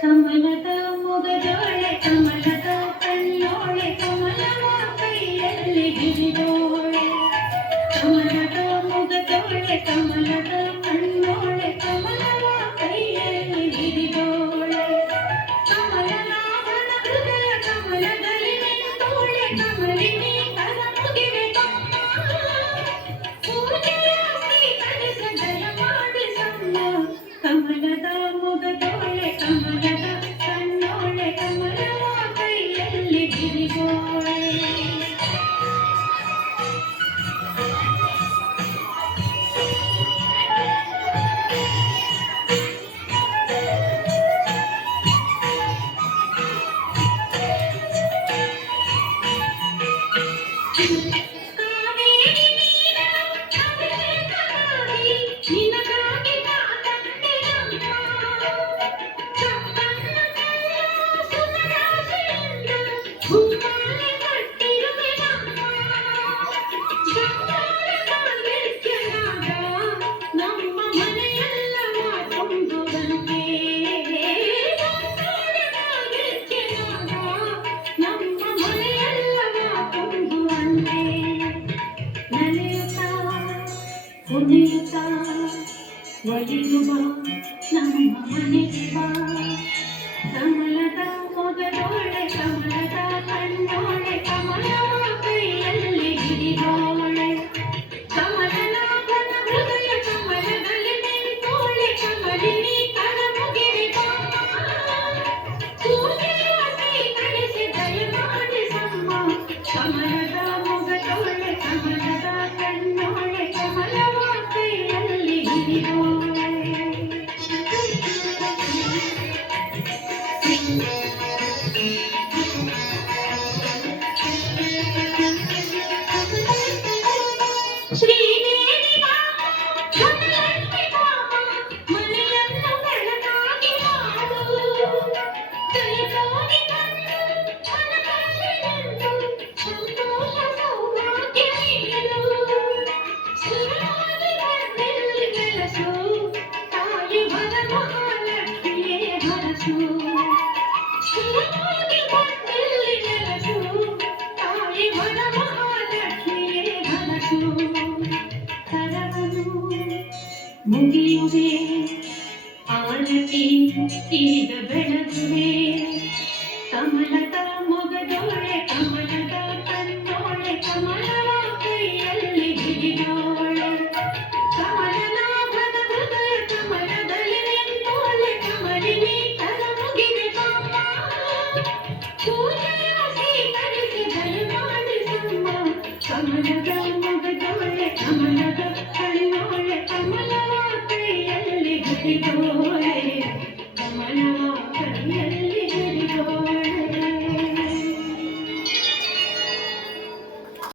ಕಮಲದ ಮೊಗದೋಳೆ ಕಮಲದ ಕಣ್ಣೋಳೆ ಕಮಲವ ಕೈಯಲ್ಲಿ ಹಿಡಿದೋಳೆ ಕಮಲದ ಮೊಗದೋಳೆ ಕಮಲದ ಕಣ್ಣೋಳೆ ಕಮಲವ ಕೈಯಲ್ಲಿ ಹಿಡಿದೋಳೆ ಕಮಲನಾಭನ ಹೃದಯ ಕಮಲದಲ್ಲಿ ನಿಂತೋಳೆ ಕಮಲಿನಿ ಕರ ಮುಗಿವೆ ಪೂಜೆಯ ಸ್ವೀಕರಿಸ ದಯ ಮಾಡಿಸಮ್ಮ ಕಮಲದ ಮೊಗದೋಳೆ ಕಮಲದ ಕಣ್ಣೋಳೆ ಕಮಲವ ಕೈಯಲ್ಲಿ ಹಿಡಿದೋಳೆ ಕಾವೇರಿ ನೀರ ಅಭಿಷೇಕ ಮಾಡಿ ನಿನಗಾಗಿ ನಾ ತಂದೆಯಮ್ಮ ಚಪ್ಪನ್ನ ಸುಮರಾಶಿಯಿಂದ ಹೂಮಾಲೆ ಕಟ್ಟಿರುವೆ ನಮ್ಮ ಗಂಗಾಳ ಕಾವ್ಯನಾದ ನಮ್ಮ ಮನೆಯೆಲ್ಲವ ತುಂಬುವಂತೆ ಗಂಗಾಳ ಕಾವ್ಯನಾದ ನಮ್ಮ ಮನೆಯೆಲ್ಲವ ತುಂಬುವಂತೆ ನಲಿಯುತ್ತಾ ಕುಣಿಯುತ್ತಾ ಒಲಿಯುವ ನಮ್ಮ ಮನೆಗೆ ಬಾ ಕಮಲದ ಮೊಗದೋಳೆ ಕಮಲದ ಕಣ್ಣೋಳೆ ಕಮಲವ ಕೈಯಲ್ಲಿ ಹಿಡಿದೋಳೆ ಕಮಲನಾಭನ ಹೃದಯ ಕಮಲದಲ್ಲಿ ನಿಂತೋಳೆ ಕಮಲಿನಿ ಕರ ಮುಗಿವೆ ಪೂಜೆಯ ಸ್ವೀಕರಿಸಿ ದಯ ಮಾಡಿಸಮ್ಮ ಕಮಲದ ಮೊಗದೋಳೆ ಕಮಲದ ಕಣ್ಣೋಳೆ ಕಮಲವ ಕೈಯಲ್ಲಿ ಹಿಡಿದೋಳೆ ಶ್ರೀದೇವಿ ಬಾಮ ಧನಲಕ್ಷ್ಮಿ ಬಾಮ ಮನೆಯನ್ನು ಬೆಳಕಾಗಿ ಮಾಡು ದಯತೋರಿ ಬಂದು ಮನದಲ್ಲಿ ನಿಂತು ಸಂತೋಷ ಸೌಭಾಗ್ಯ ನೀಡು ಸುರವಾಗಿ ಬಂದಲ್ಲಿ ಬೆಳಸು ತಾಯಿ ವರಮಹಾಲಕ್ಷ್ಮಿಯೇ ಹರಸು ಸುರವಾಗಿ ಬಂದಲ್ಲಿ ಬೆಳಸು ತಾಯಿ ವರಮಹಾಲಕ್ಷ್ಮಿಯೇ ಹರಸು ಕರವನು ಮುಗಿಯುವೆ ಆರತಿ ಈಗ ಬೆಳಗುವೆ ಕಮಲದ ಮೊಗದೋಳೆ ಕಮಲದ ಕಣ್ಣೋಳೆ ಕಮಲವ ಕೈಯಲ್ಲಿ ಹಿಡಿದೋಳೆ ಕಮಲನಾಭನ ಹೃದಯ ಕಮಲದಲ್ಲಿ ನಿಂತೋಳೆ ಕಮಲಿನಿ ಕರ ಮುಗಿವೆ ಪೂಜೆಯ ಸ್ವೀಕರಿಸಿ ದಯ ಮಾಡಿಸಮ್ಮ ಕಮಲದ ಮೊಗದೋಳೆ ಕಮಲದ ಕಣ್ಣೋಳೆ ಕಮಲವ ಕೈಯಲ್ಲಿ ಹಿಡಿದೋಳೆ